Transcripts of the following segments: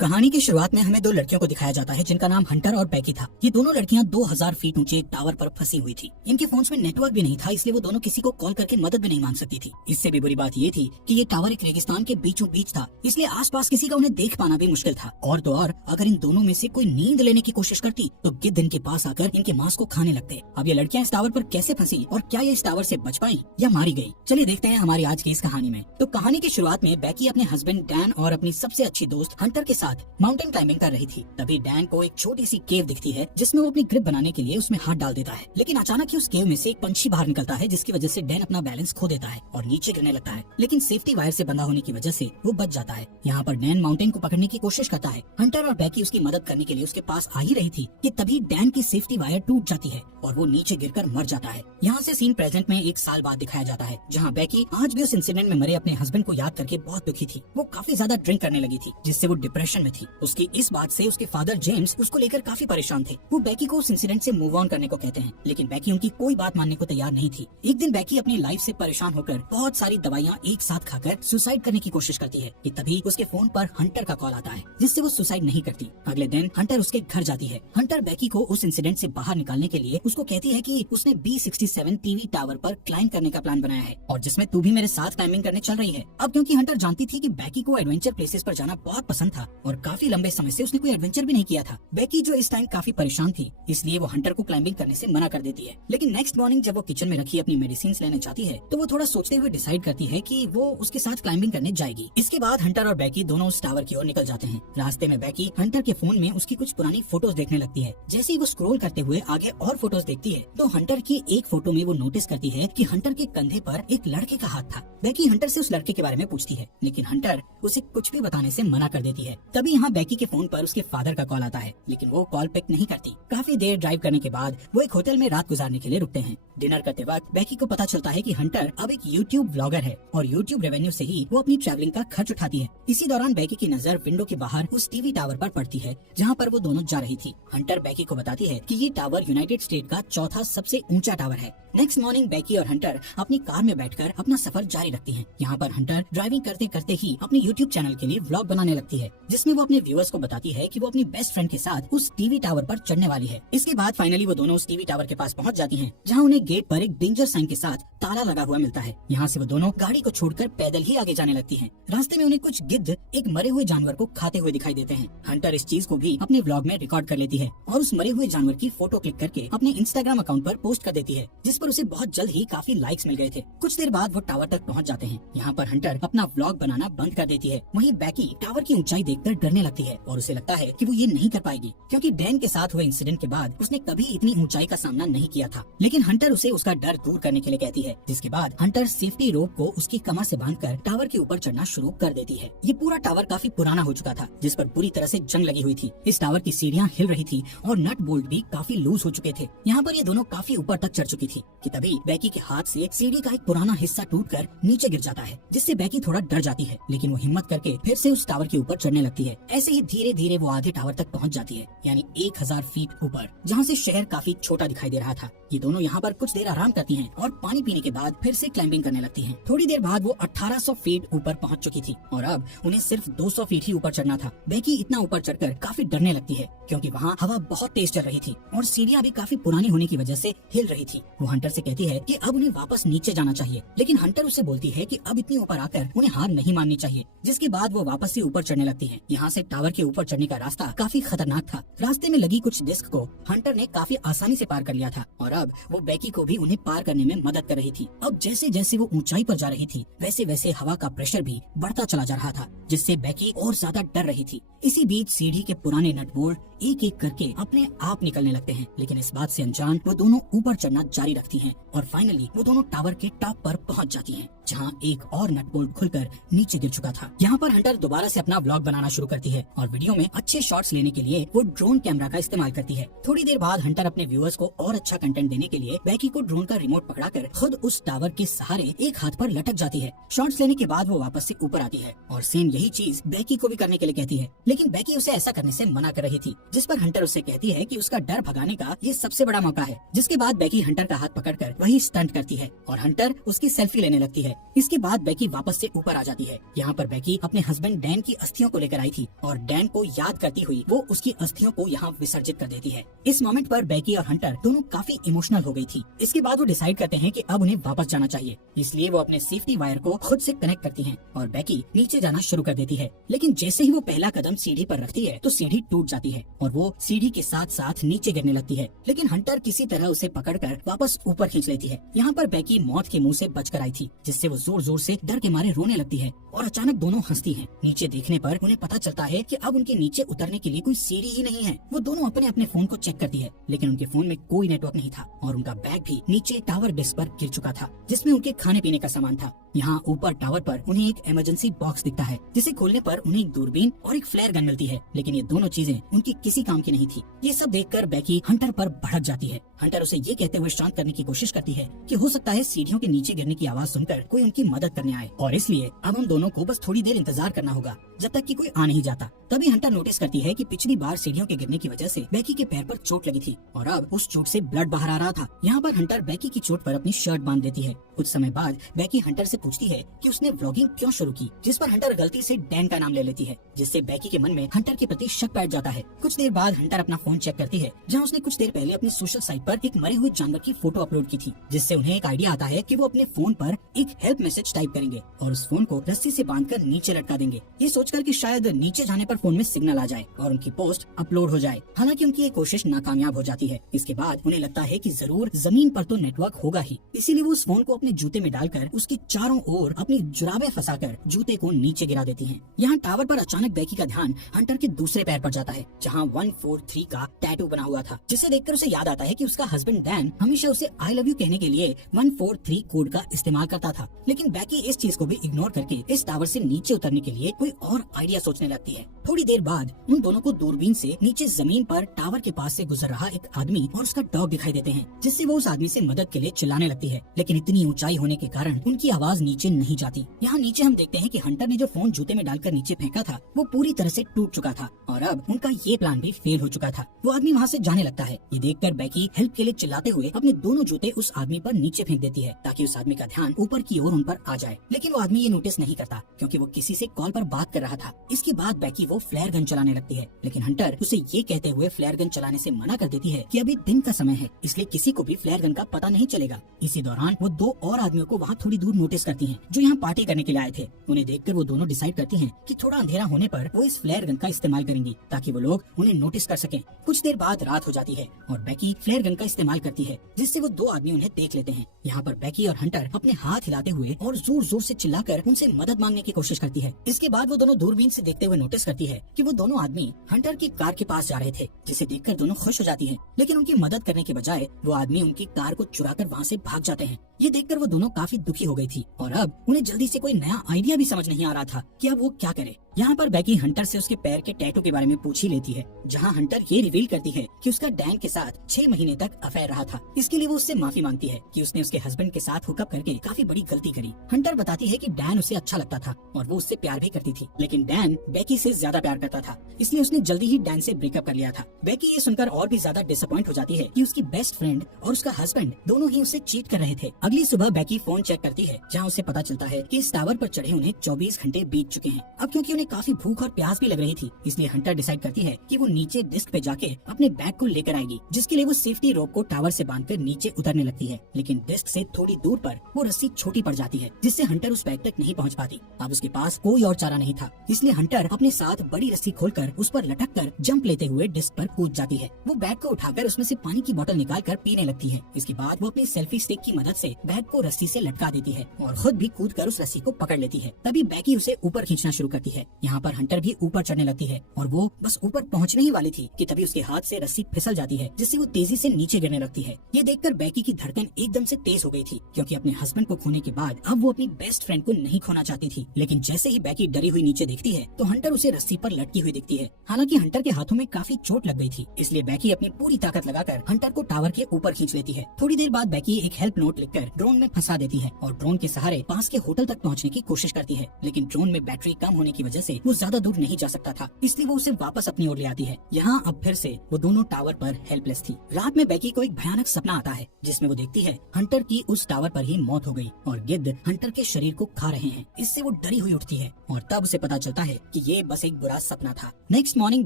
कहानी की शुरुआत में हमें दो लड़कियों को दिखाया जाता है जिनका नाम हंटर और बैकी था। ये दोनों लड़कियां 2000 फीट ऊंचे एक टावर पर फंसी हुई थी। इनके फोन्स में नेटवर्क भी नहीं था, इसलिए वो दोनों किसी को कॉल करके मदद भी नहीं मांग सकती थी। इससे भी बुरी बात ये थी कि ये टावर एक रेगिस्तान के बीचों बीच था, इसलिए आसपास किसी का उन्हें देख पाना भी मुश्किल था। और तो और अगर इन दोनों में से कोई नींद लेने की कोशिश करती तो गिद्ध इनके पास आकर इनके मांस को खाने लगते। अब ये लड़कियां इस टावर पर कैसे फंसी और क्या ये इस टावर से बच पाई या मारी गई, चलिए देखते हैं हमारी आज की इस कहानी में। तो कहानी की शुरुआत में बैकी अपने हस्बैंड डैन और अपनी सबसे अच्छी दोस्त हंटर के साथ माउंटेन क्लाइंबिंग कर रही थी। तभी डैन को एक छोटी सी केव दिखती है जिसमें वो अपनी ग्रिप बनाने के लिए उसमें हाथ डाल देता है, लेकिन अचानक ही उस केव में से एक पंछी बाहर निकलता है जिसकी वजह से डैन अपना बैलेंस खो देता है और नीचे गिरने लगता है, लेकिन सेफ्टी वायर से बंधा होने की वजह से वो बच जाता है। यहाँ पर डैन माउंटेन को पकड़ने की कोशिश करता है। हंटर और बैकी उसकी मदद करने के लिए उसके पास आ ही रही थी कि तभी डैन की सेफ्टी वायर टूट जाती है और वो नीचे गिरकर मर जाता है। यहाँ से सीन प्रेजेंट में 1 साल बाद दिखाया जाता है, जहाँ बैकी आज भी उस इंसिडेंट में मरे अपने हस्बैंड को याद करके बहुत दुखी थी। वो काफी ज्यादा ड्रिंक करने लगी थी जिससे वो डिप्रेशन में थी। उसकी इस बात से उसके फादर जेम्स उसको लेकर काफी परेशान थे। वो बैकी को उस इंसिडेंट से मूव ऑन करने को कहते हैं, लेकिन बैकी उनकी कोई बात मानने को तैयार नहीं थी। एक दिन बैकी अपनी लाइफ से परेशान होकर बहुत सारी दवाइयाँ एक साथ खाकर सुसाइड करने की कोशिश करती है कि तभी उसके फोन पर हंटर का कॉल आता है जिससे वो सुसाइड नहीं करती। अगले दिन हंटर उसके घर जाती है। हंटर बैकी को उस इंसिडेंट से बाहर निकालने के लिए उसको कहती है कि उसने B67 टीवी टावर पर क्लाइंब करने का प्लान बनाया है और जिसमें तू भी मेरे साथ क्लाइंबिंग करने चल रही है। अब क्योंकि हंटर जानती थी कि बैकी को एडवेंचर प्लेसेस पर जाना बहुत पसंद था और काफी लंबे समय से उसने कोई एडवेंचर भी नहीं किया था। बैकी जो इस टाइम काफी परेशान थी, इसलिए वो हंटर को क्लाइंबिंग करने से मना कर देती है। लेकिन नेक्स्ट मॉर्निंग जब वो किचन में रखी अपनी मेडिसिन लेने जाती है तो वो थोड़ा सोचते हुए डिसाइड करती है कि वो उसके साथ क्लाइंबिंग करने जाएगी। इसके बाद हंटर और बैकी दोनों उस टावर की ओर निकल जाते हैं। रास्ते में बैकी हंटर के फोन में उसकी कुछ पुरानी फोटोज देखने लगती है। जैसे ही वो स्क्रॉल करते हुए आगे और फोटोज देखती है तो हंटर की एक फोटो में वो नोटिस करती है कि हंटर के कंधे पर एक लड़के का हाथ था। बैकी हंटर से उस लड़के के बारे में पूछती है, लेकिन हंटर उसे कुछ भी बताने से मना कर देती है। तभी यहाँ बैकी के फोन पर उसके फादर का कॉल आता है, लेकिन वो कॉल पिक नहीं करती। काफी देर ड्राइव करने के बाद वो एक होटल में रात गुजारने के लिए रुकते हैं। डिनर करते वक्त बैकी को पता चलता है कि हंटर अब एक यूट्यूब ब्लॉगर है और यूट्यूब रेवेन्यू से ही वो अपनी ट्रैवलिंग का खर्च उठाती है। इसी दौरान बैकी की नजर विंडो के बाहर उस टीवी टावर पर पड़ती है जहाँ पर वो दोनों जा रही थी। हंटर बैकी को बताती है कि ये टावर यूनाइटेड स्टेट का चौथा सबसे ऊंचा टावर है। नेक्स्ट मॉर्निंग बैकी और हंटर अपनी कार में बैठकर अपना सफर जारी रखती हैं। यहाँ पर हंटर ड्राइविंग करते करते ही अपने यूट्यूब चैनल के लिए व्लॉग बनाने लगती है जिसमें वो अपने व्यूअर्स को बताती है कि वो अपनी बेस्ट फ्रेंड के साथ उस टीवी टावर पर चढ़ने वाली है। इसके बाद फाइनली वो दोनों उस टीवी टावर के पास पहुँच जाती हैं, जहाँ उन्हें गेट पर एक डेंजर साइन के साथ ताला लगा हुआ मिलता है। यहाँ से वो दोनों गाड़ी को छोड़कर पैदल ही आगे जाने लगती हैं। रास्ते में उन्हें कुछ गिद्ध एक मरे हुए जानवर को खाते हुए दिखाई देते हैं। हंटर इस चीज को भी अपने व्लॉग में रिकॉर्ड कर लेती है और उस मरे हुए जानवर की फोटो क्लिक करके अपने इंस्टाग्राम अकाउंट पर पोस्ट कर देती है, जिस पर उसे बहुत जल्द ही काफी लाइक्स मिल गए थे। कुछ देर बाद वो टावर तक पहुँच जाते हैं। यहाँ पर हंटर अपना व्लॉग बनाना बंद कर देती है। वहीं बैकी टावर की ऊंचाई देखकर डरने लगती है और उसे लगता है कि वो ये नहीं कर पाएगी, क्योंकि डैन के साथ हुए इंसिडेंट के बाद उसने कभी इतनी ऊंचाई का सामना नहीं किया था। लेकिन हंटर उसे उसका डर दूर करने के लिए कहती है, जिसके बाद हंटर सेफ्टी रोप को उसकी कमर से बांधकर टावर के ऊपर चढ़ना शुरू कर देती है। ये पूरा टावर काफी पुराना हो चुका था, जिस पर पूरी तरह से जंग लगी हुई थी। इस टावर की सीढ़ियाँ हिल रही थी और नट बोल्ट भी काफी लूज हो चुके थे। यहाँ पर ये दोनों काफी ऊपर तक चढ़ चुकी थी कि तभी बैकी के हाथ से सीढ़ी का एक पुराना हिस्सा टूटकर नीचे गिर जाता है, जिससे बैकी थोड़ा डर जाती है, लेकिन वो हिम्मत करके फिर से उस टावर के ऊपर चढ़ने लगती है। ऐसे ही धीरे धीरे वो आधे टावर तक पहुंच जाती है, यानी 1000 फीट ऊपर, जहाँ से शहर काफी छोटा दिखाई दे रहा था। ये दोनों यहाँ पर कुछ देर आराम करती हैं और पानी पीने के बाद फिर से क्लाइंबिंग करने लगती हैं। थोड़ी देर बाद वो 1800 फीट ऊपर पहुंच चुकी थी और अब उन्हें सिर्फ 200 फीट ही ऊपर चढ़ना था। बैकी इतना ऊपर चढ़कर काफी डरने लगती है, क्योंकि वहाँ हवा बहुत तेज चल रही थी और सीढ़ियाँ भी काफी पुरानी होने की वजह से हिल रही थी। वो हंटर से कहती है कि अब उन्हें वापस नीचे जाना चाहिए, लेकिन हंटर उसे बोलती है कि अब इतनी ऊपर आकर उन्हें हार नहीं माननी चाहिए। जिसके बाद वो वापस से ऊपर चढ़ने लगती है। यहाँ से टावर के ऊपर चढ़ने का रास्ता काफी खतरनाक था। रास्ते में लगी कुछ डिस्क को हंटर ने काफी आसानी से पार कर लिया था और अब वो बैकी को भी उन्हें पार करने में मदद कर रही थी। अब जैसे जैसे वो ऊंचाई पर जा रही थी, वैसे वैसे हवा का प्रेशर भी बढ़ता चला जा रहा था, जिससे बैकी और ज्यादा डर रही थी। इसी बीच सीढ़ी के पुराने नट बोल्ट एक एक करके अपने आप निकलने लगते हैं, लेकिन इस बात से अनजान वो दोनों ऊपर चढ़ना जारी रखती हैं और फाइनली वो दोनों टावर के टॉप पर पहुंच जाती हैं, जहां एक और नट बोल्ट खुलकर नीचे गिर चुका था। यहाँ पर हंटर दोबारा से अपना व्लॉग बनाना शुरू करती है और वीडियो में अच्छे शॉट्स लेने के लिए वो ड्रोन कैमरा का इस्तेमाल करती है। थोड़ी देर बाद हंटर अपने व्यूअर्स को और अच्छा कंटेंट देने के लिए बैकी को ड्रोन का रिमोट पकड़ाकर खुद उस टावर के सहारे एक हाथ पर लटक जाती है। शॉट्स लेने के बाद वो वापस से ऊपर आती है और सेम यही चीज बैकी को भी करने के लिए कहती है, लेकिन बैकी उसे ऐसा करने से मना कर रही थी, जिस पर हंटर उससे कहती है कि उसका डर भगाने का ये सबसे बड़ा मौका है। जिसके बाद बैकी हंटर का हाथ पकड़कर वही स्टंट करती है और हंटर उसकी सेल्फी लेने लगती है। इसके बाद बेकी वापस से ऊपर आ जाती है। यहाँ पर बेकी अपने हस्बैंड डैन की अस्थियों को लेकर आई थी और डैन को याद करती हुई वो उसकी अस्थियों को यहाँ विसर्जित कर देती है। इस मोमेंट पर बेकी और हंटर दोनों काफी इमोशनल हो गई थी। इसके बाद वो डिसाइड करते हैं कि अब उन्हें वापस जाना चाहिए, इसलिए वो अपने सेफ्टी वायर को खुद से कनेक्ट करती हैं और बेकी नीचे जाना शुरू कर देती है। लेकिन जैसे ही वो पहला कदम सीढ़ी पर रखती है तो सीढ़ी टूट जाती है और वो सीढ़ी के साथ साथ नीचे गिरने लगती है। लेकिन हंटर किसी तरह उसे पकड़कर वापस ऊपर खींच लेती है। यहाँ पर बेकी मौत के मुंह से बचकर आई थी, जिससे वो जोर जोर से डर के मारे रोने लगती है और अचानक दोनों हंसती हैं। नीचे देखने पर उन्हें पता चलता है कि अब उनके नीचे उतरने के लिए कोई सीढ़ी ही नहीं है। वो दोनों अपने अपने फोन को चेक करती है, लेकिन उनके फोन में कोई नेटवर्क नहीं था और उनका बैग भी नीचे टावर डिस्क पर गिर चुका था, जिसमें उनके खाने पीने का सामान था। यहाँ ऊपर टावर पर उन्हें एक इमरजेंसी बॉक्स दिखता है, जिसे खोलने पर उन्हें एक दूरबीन और एक फ्लेयर गन मिलती है, लेकिन ये दोनों चीजें उनकी किसी काम की नहीं थी। ये सब देखकर बेकी हंटर पर भड़क जाती है। हंटर उसे ये कहते हुए शांत करने की कोशिश करती है कि हो सकता है सीढ़ियों के नीचे गिरने की आवाज सुनकर कोई उनकी मदद करने आए और इसलिए अब हम दोनों को बस थोड़ी देर इंतजार करना होगा जब तक कि कोई आ नहीं जाता। तभी हंटर नोटिस करती है कि पिछली बार सीढ़ियों के गिरने की वजह से बेकी के पैर पर चोट लगी थी और अब उस चोट से ब्लड बाहर आ रहा था। यहाँ पर हंटर बेकी की चोट पर अपनी शर्ट बांध देती है। कुछ समय बाद बेकी हंटर से पूछती है कि उसने व्लॉगिंग क्यों शुरू की, जिस पर हंटर गलती से डैन का नाम ले लेती है, जिससे बेकी के मन में हंटर के प्रति शक बैठ जाता है। कुछ देर बाद हंटर अपना फोन चेक करती है, जहाँ उसने कुछ देर पहले अपनी सोशल साइट पर एक मरे हुए जानवर की फोटो अपलोड की थी, जिससे उन्हें एक आइडिया आता है कि वो अपने फोन पर एक हेल्प मैसेज टाइप करेंगे और उस फोन को रस्सी से बांधकर नीचे लटका देंगे, ये सोचकर कि शायद नीचे जाने पर फोन में सिग्नल आ जाए और उनकी पोस्ट अपलोड हो जाए। हालांकि उनकी ये कोशिश नाकामयाब हो जाती है। इसके बाद उन्हें लगता है कि जरूर जमीन पर तो नेटवर्क होगा ही, इसीलिए वो उस फोन को अपने जूते में डालकर उसके चारों ओर अपनी जुराबें फंसाकर जूते को नीचे गिरा देती हैं। यहाँ टावर पर अचानक बेकी का ध्यान हंटर के दूसरे पैर पर जाता है, जहाँ 143 का टैटू बना हुआ था, जिसे देखकर उसे याद आता है कि उसका हस्बैंड डैन हमेशा उसे आई लव यू कहने के लिए 143 कोड का इस्तेमाल करता था। लेकिन बेकी इस चीज को भी इग्नोर करके इस टावर से नीचे उतरने के लिए कोई और आइडिया सोचने लगती है। थोड़ी देर बाद उन दोनों को दूरबीन से नीचे जमीन पर टावर के पास से गुजर रहा एक आदमी और उसका डॉग दिखाई देते हैं, जिससे वो उस आदमी से मदद के लिए चिल्लाने लगती है। लेकिन इतनी ऊंचाई होने के कारण उनकी आवाज नीचे नहीं जाती। यहाँ नीचे हम देखते हैं कि हंटर ने जो फोन जूते में डालकर नीचे फेंका था वो पूरी तरह से टूट चुका था और अब उनका ये प्लान भी फेल हो चुका था। वो आदमी वहाँ से जाने लगता है। ये देखकर बेकी हेल्प के लिए चिल्लाते हुए अपने दोनों जूते उस आदमी पर नीचे फेंक देती है, ताकि उस आदमी का ध्यान ऊपर की ओर उन पर आ जाए। लेकिन वो आदमी ये नोटिस नहीं करता, क्योंकि वो किसी से कॉल पर बात कर रहा था। इसके बाद बेकी वो फ्लेयर गन चलाने लगती है, लेकिन हंटर उसे ये कहते हुए फ्लेयर गन चलाने से मना कर देती है कि अभी दिन का समय है, इसलिए किसी को भी फ्लेयर गन का पता नहीं चलेगा। इसी दौरान वो दो और आदमियों को वहाँ थोड़ी दूर नोटिस करती हैं, जो यहाँ पार्टी करने के लिए आए थे। उन्हें देखकर वो दोनों डिसाइड करती हैं कि थोड़ा अंधेरा होने पर वो इस फ्लेयर गन का इस्तेमाल करेंगी, ताकि वो लोग उन्हें नोटिस कर सकें। कुछ देर बाद रात हो जाती है और बेकी फ्लेयर गन का इस्तेमाल करती है, जिससे वो दो आदमी उन्हें देख लेते हैं। यहाँ पर बेकी और हंटर अपने हाथ हिलाते हुए और जोर जोर से चिल्लाकर उनसे मदद मांगने की कोशिश करती है। इसके बाद वो दोनों दूरबीन से देखते हुए नोटिस करती है कि वो दोनों आदमी हंटर की कार के पास जा रहे थे, जिसे देखकर दोनों खुश हो जाती हैं। लेकिन उनकी मदद करने के बजाय वो आदमी उनकी कार को चुराकर वहाँ से भाग जाते हैं। ये देखकर वो दोनों काफी दुखी हो गई थी और अब उन्हें जल्दी से कोई नया आइडिया भी समझ नहीं आ रहा था कि अब वो क्या करे। यहाँ पर बेकी हंटर से उसके पैर के टैटू के बारे में पूछ ही लेती है, जहाँ हंटर ये रिवील करती है कि उसका डैन के साथ 6 महीने तक अफेयर रहा था। इसके लिए वो उससे माफी मांगती है कि उसने उसके हस्बैंड के साथ हुकअप करके काफी बड़ी गलती करी। हंटर बताती है कि डैन उसे अच्छा लगता था और वो उससे प्यार भी करती थी, लेकिन डैन बेकी से ज्यादा प्यार करता था, इसलिए उसने जल्दी ही डैन से ब्रेकअप कर लिया था। बेकी ये सुनकर और भी ज्यादा डिसअपॉइंट हो जाती है कि उसकी बेस्ट फ्रेंड और उसका हस्बैंड दोनों ही उसे चीट कर रहे थे। अगली सुबह बेकी फोन चेक करती है, जहाँ उसे पता चलता है कि इस टावर पर चढ़े उन्हें 24 घंटे बीत चुके हैं। अब क्योंकि उन्हें काफी भूख और प्यास भी लग रही थी, इसलिए हंटर डिसाइड करती है कि वो नीचे डिस्क पे जाके अपने बैग को लेकर आएगी, जिसके लिए वो सेफ्टी रोप को टावर से बांधकर नीचे उतरने लगती है। लेकिन डिस्क से थोड़ी दूर पर वो रस्सी छोटी पड़ जाती है, जिससे हंटर उस बैग तक नहीं पहुंच पाती। अब उसके पास कोई और चारा नहीं था, इसलिए हंटर अपने साथ बड़ी रस्सी खोलकर उस पर लटक कर जंप लेते हुए डिस्क पर कूद जाती है। वो बैग को उठाकर उसमें से पानी की बोतल निकाल कर पीने लगती है। इसके बाद वो अपनी सेल्फी स्टिक की मदद से बैग को रस्सी से लटका देती है और खुद भी कूद कर उस रस्सी को पकड़ लेती है। तभी बेकी उसे ऊपर खींचना शुरू करती है। यहाँ पर हंटर भी ऊपर चढ़ने लगती है और वो बस ऊपर पहुँचने ही वाली थी कि तभी उसके हाथ से रस्सी फिसल जाती है, जिससे वो तेजी से नीचे गिरने लगती है। ये देखकर बेकी की धड़कन एकदम से तेज हो गई थी, क्योंकि अपने हस्बैंड को खोने के बाद अब वो अपनी बेस्ट फ्रेंड को नहीं खोना चाहती थी। लेकिन जैसे ही बेकी डरी हुई नीचे देखती है तो हंटर उसे रस्सी पर लटकी हुई दिखती है। हालांकि हंटर के हाथों में काफी चोट लग गई थी, इसलिए बेकी अपनी पूरी ताकत लगाकर हंटर को टावर के ऊपर खींच लेती है। थोड़ी देर बाद बेकी एक हेल्प नोट लिखकर ड्रोन में फंसा देती है और ड्रोन के सहारे पास के होटल तक पहुंचने की कोशिश करती है। लेकिन ड्रोन में बैटरी कम होने की वजह से वो ज्यादा दूर नहीं जा सकता था, इसलिए वो उसे वापस अपनी ओर ले आती है। यहाँ अब फिर से वो दोनों टावर पर हेल्पलेस थी। रात में बेकी को एक भयानक सपना आता है जिसमें वो देखती है हंटर की उस टावर पर ही मौत हो गई और गिद्ध हंटर के शरीर को खा रहे हैं। इससे वो डरी हुई उठती है और तब उसे पता चलता है कि ये बस एक बुरा सपना था। नेक्स्ट मॉर्निंग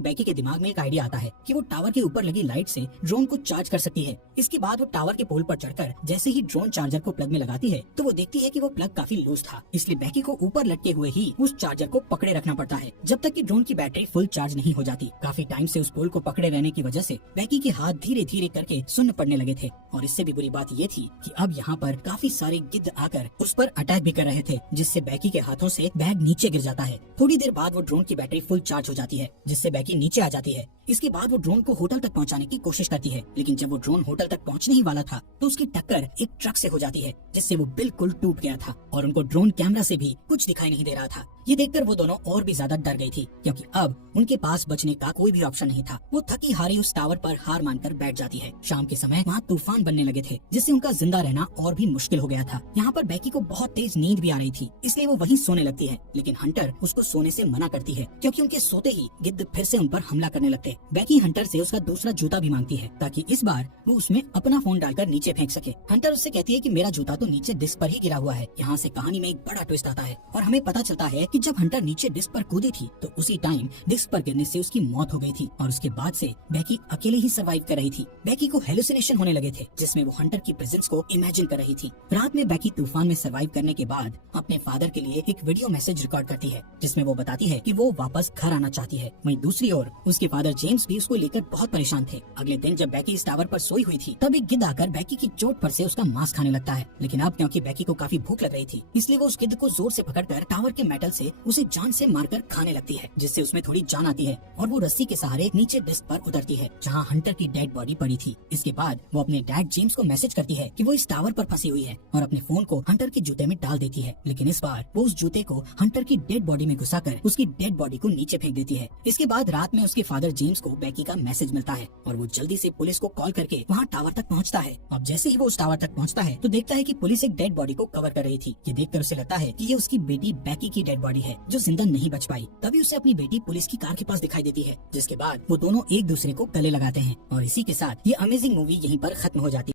बेकी के दिमाग में एक आइडिया आता है कि वो टावर के ऊपर लगी लाइट से ड्रोन को चार्ज कर सकती है। इसके बाद वो टावर के पोल पर चढ़कर जैसे ही ड्रोन चार्जर को प्लग में लगाती है तो वो देखती है कि वो प्लग काफी लूज था, इसलिए बेकी को ऊपर लटके हुए ही उस चार्जर को पकड़े रखना पड़ता है जब तक कि ड्रोन की बैटरी फुल चार्ज नहीं हो जाती। काफी टाइम से उस पोल को पकड़े रहने की वजह से बेकी के हाथ धीरे धीरे करके सुन्न पड़ने लगे थे और इससे भी बुरी बात ये थी कि अब यहाँ पर काफी सारे गिद्ध आकर उस पर अटैक भी कर रहे थे, जिससे बेकी के हाथों से बैग नीचे गिर जाता है। थोड़ी देर बाद वो ड्रोन की बैटरी फुल चार्ज हो जाती है जिससे बेकी नीचे आ जाती है। इसके बाद वो ड्रोन को होटल तक पहुंचाने की कोशिश करती है, लेकिन जब वो ड्रोन होटल तक पहुंचने ही वाला था तो उसकी टक्कर एक ट्रक से हो जाती है जिससे वो बिल्कुल टूट गया था और उनको ड्रोन कैमरा से भी कुछ दिखाई नहीं दे रहा था। ये देखकर वो दोनों और भी ज्यादा डर गई थी क्योंकि अब उनके पास बचने का कोई भी ऑप्शन नहीं था। वो थकी हारी उस टावर पर हार मानकर बैठ जाती है। शाम के समय वहाँ तूफान बनने लगे थे जिससे उनका जिंदा रहना और भी मुश्किल हो गया था। यहाँ पर बेकी को बहुत तेज नींद भी आ रही थी, इसलिए वो वहीं सोने लगती है, लेकिन हंटर उसको सोने से मना करती है क्योंकि उनके सोते ही गिद्ध फिर से उन पर हमला करने लगते। बेकी हंटर से उसका दूसरा जूता भी मांगती है ताकि इस बार वो उसमें अपना फोन डालकर नीचे फेंक सके। हंटर उससे कहती है कि मेरा जूता तो नीचे डिस्क पर ही गिरा हुआ है। यहाँ से कहानी में एक बड़ा ट्विस्ट आता है और हमें पता चलता है कि जब हंटर नीचे डिस्क पर कूदी थी तो उसी टाइम डिस्क पर गिरने से उसकी मौत हो गई थी और उसके बाद से बेकी अकेले ही सर्वाइव कर रही थी। बेकी को हेलुसिनेशन होने लगे थे जिसमें वो हंटर की प्रेजेंस को इमेजिन कर रही थी। रात में बेकी तूफान में सर्वाइव करने के बाद अपने फादर के लिए एक वीडियो मैसेज रिकॉर्ड करती है जिसमें वो बताती है कि वो वापस घर आना चाहती है। वहीं दूसरी ओर उसके फादर जेम्स भी उसको लेकर बहुत परेशान थे। अगले दिन जब बेकी इस टावर पर सोई हुई थी तब एक गिद्ध आकर बेकी की चोट पर से उसका मांस खाने लगता है, लेकिन अब क्योंकि बेकी को काफी भूख लग रही थी इसलिए वो उस गिद्ध को जोर से पकड़कर टावर के मेटल से उसे जान से मारकर खाने लगती है, जिससे उसमें थोड़ी जान आती है और वो रस्सी के सहारे नीचे डिस्क पर उतरती है जहाँ हंटर की डेड बॉडी पड़ी थी। इसके बाद वो अपने डैड जेम्स को मैसेज करती है कि वो इस टावर पर फंसी हुई है और अपने फोन को हंटर के जूते में डाल देती है, लेकिन इस बार वो उस जूते को हंटर की डेड बॉडी में घुसाकर उसकी डेड बॉडी को नीचे फेंक देती है। इसके बाद रात में उसके फादर जेम्स को बेकी का मैसेज मिलता है और वो जल्दी से पुलिस को कॉल करके वहाँ टावर तक पहुँचता है। अब जैसे ही वो उस टावर तक पहुँचता है तो देखता है कि पुलिस एक डेड बॉडी को कवर कर रही थी। ये देखकर उसे लगता है कि ये उसकी बेटी बेकी की डेड बॉडी है जो जिंदा नहीं बच पाई। तभी उसे अपनी बेटी पुलिस की कार के पास दिखाई देती है, जिसके बाद वो दोनों एक दूसरे को गले लगाते हैं और इसी के साथ ये अमेजिंग मूवी यहीं पर खत्म हो जाती है।